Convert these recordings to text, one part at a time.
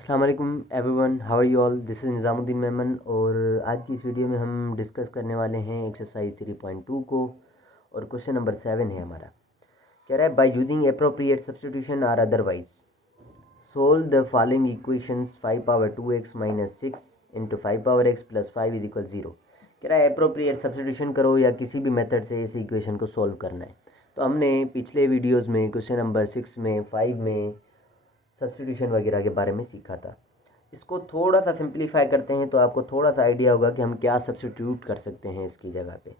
अस्सलाम वालेकुम everyone, how are you all. This is Nizamuddin Memon और आज की इस वीडियो में हम डिस्कस करने वाले हैं एक्सरसाइज 3.2 को और क्वेश्चन नंबर 7 है हमारा। कह रहा है by using appropriate substitution or otherwise solve the following equations 5 power 2x minus 6 into 5 power x plus 5 is equal 0। कह रहा है अप्रोप्रिएट सब्स्टिट्यूशन करो या किसी भी मेथड से इस इक्वेशन को सॉल्व करना है। तो हमने पिछले वीडियोज़ में क्वेश्चन नंबर 6 में 5 में सब्स्टिट्यूशन वगैरह के बारे में सीखा था। इसको थोड़ा सा सिंप्लीफाई करते हैं तो आपको थोड़ा सा आइडिया होगा कि हम क्या सब्स्टिट्यूट कर सकते हैं इसकी जगह पे।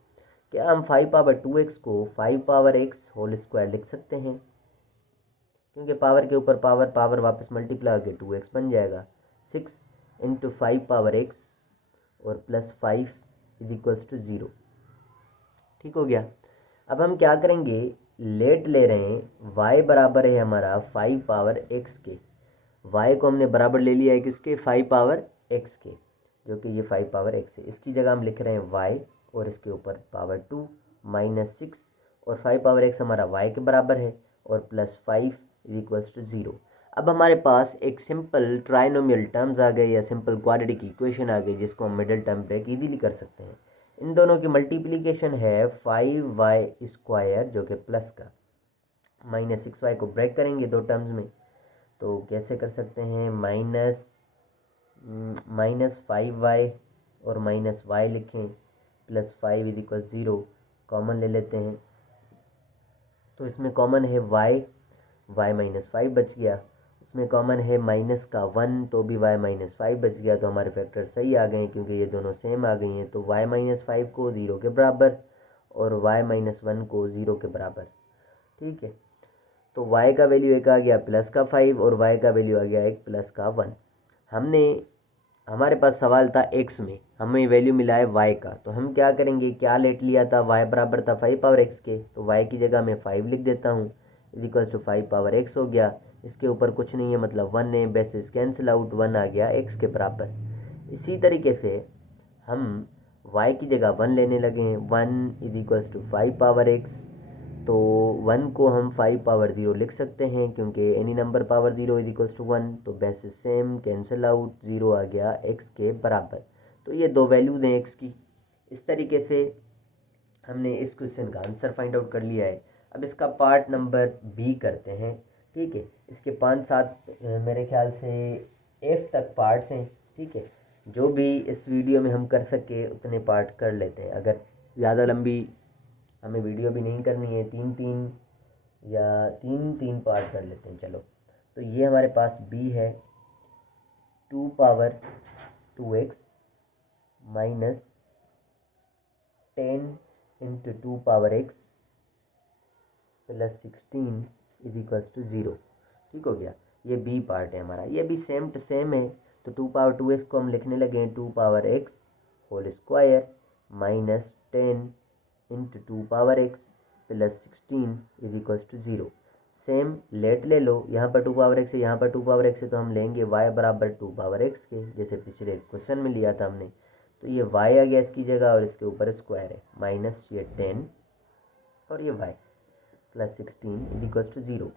क्या हम 5 पावर 2x को 5 पावर x होल स्क्वायर लिख सकते हैं, क्योंकि पावर के ऊपर पावर पावर वापस मल्टीप्लाई होकर 2x बन जाएगा। 6 इंटू 5 पावर x और प्लस 5 इज इक्वल्स टू 0। ठीक हो गया। अब हम क्या करेंगे, लेट ले रहे हैं, y बराबर है हमारा 5 पावर x के। y को हमने बराबर ले लिया है किसके, 5 पावर x के, जो कि ये 5 पावर x है। इसकी जगह हम लिख रहे हैं y और इसके ऊपर पावर 2 माइनस 6 और 5 पावर x हमारा y के बराबर है और प्लस 5 इज इक्वल्स टू 0। अब हमारे पास एक सिंपल ट्राइनोमियल टर्म्स आ गए या सिंपल क्वाड्रेटिक इक्वेशन आ गई जिसको हम मिडिल टर्म ब्रेक इजीली कर सकते हैं। इन दोनों की मल्टीप्लिकेशन है 5y स्क्वायर जो कि प्लस का माइनस 6y को ब्रेक करेंगे दो टर्म्स में, तो कैसे कर सकते हैं, माइनस 5y और माइनस y लिखें, प्लस 5 इज इक्वल 0। कॉमन ले लेते हैं तो इसमें कॉमन है y माइनस 5 बच गया। इसमें कॉमन है माइनस का 1 तो भी y माइनस 5 बच गया। तो हमारे फैक्टर सही आ गए क्योंकि ये दोनों सेम आ गई हैं। तो y माइनस 5 को 0 के बराबर और y माइनस 1 को 0 के बराबर। ठीक है, तो y का वैल्यू एक आ गया प्लस का 5 और y का वैल्यू आ गया एक प्लस का 1। हमारे पास सवाल था x में, हमें वैल्यू मिला है y का, तो हम क्या करेंगे, क्या लेट लिया था, y बराबर था 5 पावर x के, तो y की जगह मैं 5 लिख देता हूँ is equals to 5 power x हो गया। इसके ऊपर कुछ नहीं है मतलब 1 है, बेसिस कैंसिल आउट, 1 आ गया x के बराबर। इसी तरीके से हम y की जगह 1 लेने लगे हैं, 1 is equals to 5 power x, तो 1 को हम 5 पावर 0 लिख सकते हैं क्योंकि any number power 0 is equals to 1, तो बेसिस सेम कैंसिल आउट, 0 आ गया x के बराबर। तो ये दो वैल्यूज हैं x की। इस तरीके से हमने इस क्वेश्चन का आंसर फाइंड आउट कर लिया है। अब इसका पार्ट नंबर बी करते हैं। ठीक है, इसके 5-7 मेरे ख्याल से एफ तक पार्ट्स हैं। ठीक है, जो भी इस वीडियो में हम कर सके उतने पार्ट कर लेते हैं। अगर ज़्यादा लंबी हमें वीडियो भी नहीं करनी है, 3 पार्ट कर लेते हैं। चलो, तो ये हमारे पास बी है 2 power 2x minus 10 into 2 power x plus 16 is equals to 0। ठीक हो गया, ये बी पार्ट है हमारा। ये भी सेम टू सेम है, तो 2 पावर 2x को हम लिखने लगे हैं 2 power x whole square minus 10 into 2 power x plus 16 is equals to 0। Same let ले लो, यहाँ पर 2 पावर x है, यहाँ पर 2 पावर x है, तो हम लेंगे y बराबर 2 पावर x के, जैसे पिछले क्वेश्चन में लिया था हमने। तो ये y आ गया इसकी जगह और इसके ऊपर स्क्वायर है, माइनस ये 10 और ये y plus 16 is equals to 0।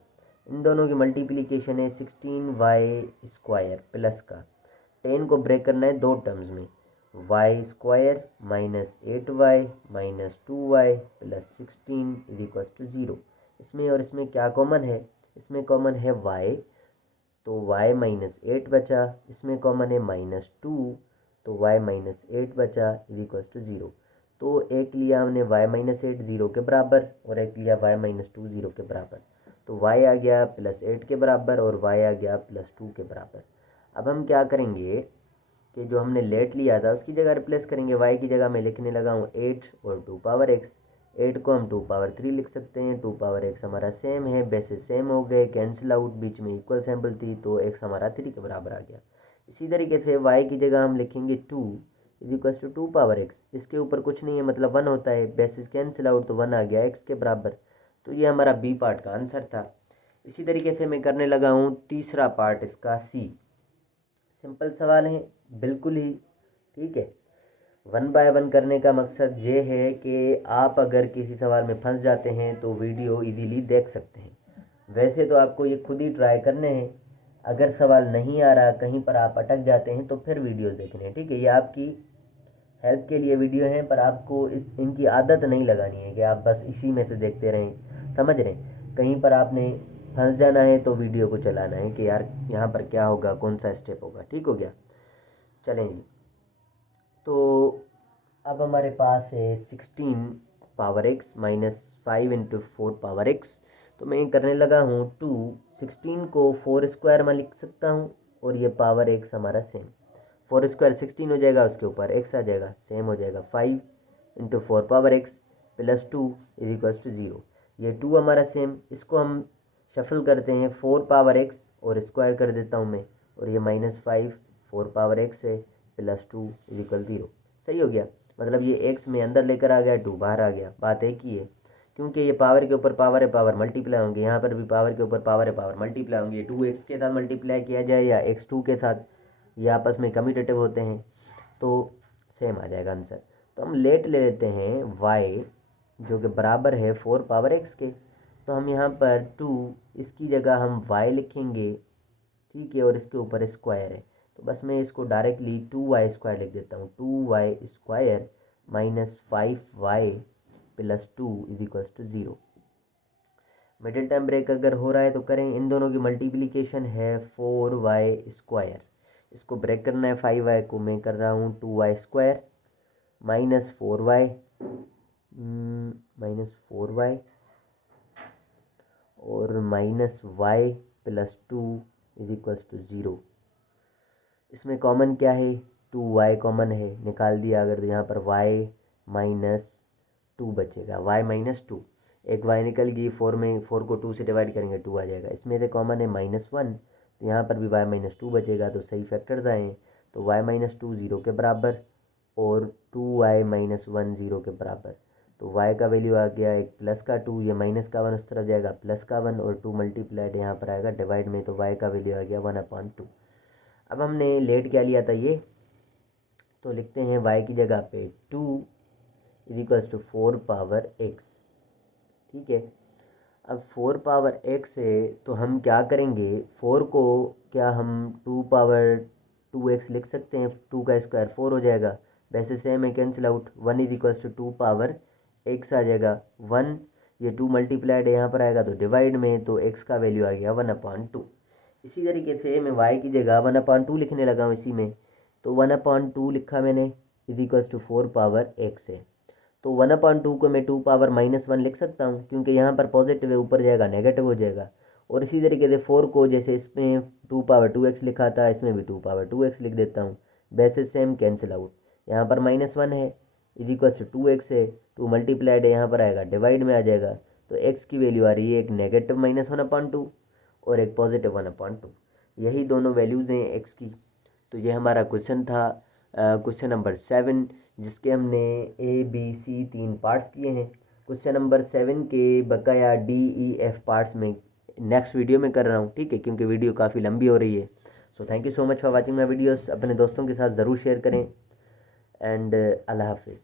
इन दोनों की मल्टीप्लिकेशन है 16y स्क्वायर प्लस का 10 को ब्रेक करना है दो टर्म्स में, y square minus 8y minus 2y plus 16 is equals to 0। इसमें और इसमें क्या कॉमन है, इसमें कॉमन है y, तो y माइनस 8 बचा। इसमें कॉमन है माइनस 2, तो y माइनस 8 बचा इज इक्वल्स टू 0। तो एक लिया हमने y माइनस 8 0 के बराबर और एक लिया y माइनस 2 0 के बराबर, तो y आ गया प्लस 8 के बराबर और y आ गया प्लस 2 के बराबर। अब हम क्या करेंगे कि जो हमने लेट लिया था उसकी जगह रिप्लेस करेंगे। y की जगह मैं लिखने लगा हूँ 8 और 2 पावर x। 8 को हम 2 पावर 3 लिख सकते हैं, 2 पावर x हमारा सेम है, बेसिस सेम हो गए, कैंसिल आउट, बीच में इक्वल सैम्पल थी, तो x हमारा 3 के बराबर आ गया। इसी तरीके से y की जगह हम लिखेंगे 2 is equals to 2 power x। इसके ऊपर कुछ नहीं है मतलब 1 होता है, बेसिस कैंसिल आउट, तो 1 आ गया x के बराबर। तो ये हमारा बी पार्ट का आंसर था। इसी तरीके से मैं करने लगा हूँ तीसरा पार्ट इसका सी। सिंपल सवाल है बिल्कुल ही। ठीक है, 1 बाय 1 करने का मकसद ये है कि आप अगर किसी सवाल में फंस जाते हैं तो वीडियो इजीली देख सकते हैं। वैसे तो आपको ये खुद ही ट्राई करने हैं, अगर सवाल नहीं आ रहा, कहीं पर आप अटक जाते हैं तो फिर वीडियो देखने, ठीक है। ये आपकी हेल्प के लिए वीडियो हैं, पर आपको इनकी आदत नहीं लगानी है कि आप बस इसी में से देखते रहें, समझ रहे हैं। कहीं पर आपने फंस जाना है तो वीडियो को चलाना है कि यार यहाँ पर क्या होगा, कौन सा स्टेप होगा, ठीक हो गया। चलें जी, तो अब हमारे पास है 16 power x minus 5 into 4 power x. तो मैं करने लगा हूँ 2, 16 को 4 स्क्वायर में लिख सकता हूँ और ये पावर एक्स हमारा सेम, 4 स्क्वायर 16 हो जाएगा, उसके ऊपर एक्स आ जाएगा, सेम हो जाएगा 5 into 4 power x plus 2 is equals to 0। ये 2 हमारा सेम, इसको हम शफल करते हैं 4 पावर एक्स और स्क्वायर कर देता हूँ मैं, और ये -5 4 पावर एक्स है प्लस 2 इज इक्वल 0। सही हो गया, मतलब ये एक्स में अंदर लेकर आ गया, 2 बाहर आ गया, बात एक ही है। क्योंकि ये पावर के ऊपर पावर है, पावर मल्टीप्लाई होंगे, यहाँ पर भी पावर के ऊपर पावर है, पावर मल्टीप्लाई होंगे। 2x के साथ मल्टीप्लाई किया जाए या x2 के साथ, ये आपस में कम्यूटेटिव होते हैं, तो सेम आ जाएगा आंसर। तो हम लेट ले लेते हैं y जो कि बराबर है 4 पावर x के। तो हम यहाँ पर 2, इसकी जगह हम y लिखेंगे, ठीक है, और इसके ऊपर स्क्वायर है, तो बस मैं इसको डायरेक्टली 2y स्क्वायर लिख देता हूँ। 2y square minus 5y plus 2 is equals to 0। Middle term break अगर हो रहा है तो करें, इन दोनों की मल्टीप्लिकेशन है 4y स्क्वायर, इसको ब्रेक करना है, 5y को मैं कर रहा हूँ 2y स्क्वायर माइनस 4y और minus y plus 2 is equals to 0। इसमें कॉमन क्या है, 2y कॉमन है, निकाल दिया अगर तो यहाँ पर y माइनस 2 बचेगा, y माइनस 2, एक y निकल गई, 4 में 4 को 2 से डिवाइड करेंगे 2 आ जाएगा। इसमें से कॉमन है -1, तो यहाँ पर भी y माइनस 2 बचेगा, तो सही फैक्टर्स आए, तो y माइनस 2 0 के बराबर और 2y माइनस 1 0 के बराबर। तो y का वैल्यू आ गया एक प्लस का 2, ये माइनस का 1 उस तरफ जाएगा, प्लस का 1 और 2 मल्टीप्लाइड यहाँ पर आएगा डिवाइड में, तो y का वैल्यू आ गया 1/2। अब हमने लेट क्या लिया था ये, तो लिखते हैं y की जगह पे 2 is equals to 4 power x, ठीक है। अब 4 पावर x है तो हम क्या करेंगे, 4 को क्या हम 2 पावर 2x लिख सकते हैं, 2 का स्क्वायर 4 हो जाएगा, वैसे सेम है, cancel out, 1 is equals to 2 power x आ जाएगा 1, ये 2 मल्टीप्लाइड है यहाँ पर आएगा तो डिवाइड में, तो x का वैल्यू आ गया 1/2। इसी तरीके से मैं y की जगह 1/2 लिखने लगा हूँ इसी में, तो 1/2 लिखा मैंने is equals to 4 power x है। तो 1/2 को मैं 2 पावर -1 लिख सकता हूँ, क्योंकि यहाँ पर पॉजिटिव है, ऊपर जाएगा नेगेटिव हो जाएगा। और इसी तरीके से 4 को जैसे इसमें 2 पावर 2x लिखा था, इसमें भी 2 पावर 2x लिख देता हूँ, वैसे सेम कैंसिल आउट, यहाँ पर -1 है इज इक्वल्स टू 2x है, 2 मल्टीप्लाइड है यहाँ पर आएगा डिवाइड में आ जाएगा, तो x की वैल्यू आ रही है एक नेगेटिव -1/2 और एक पॉजिटिव 1/2, यही दोनों वैल्यूज़ हैं x की। तो ये हमारा क्वेश्चन था, क्वेश्चन नंबर 7, जिसके हमने ABC 3 पार्ट्स किए हैं। क्वेश्चन नंबर 7 के बकाया DEF पार्ट्स में नेक्स्ट वीडियो में कर रहा हूँ, ठीक है, क्योंकि वीडियो काफ़ी लंबी हो रही है। So thank you so much for watching my videos, अपने दोस्तों के साथ ज़रूर शेयर करें, एंड अल्लाह हाफिज़।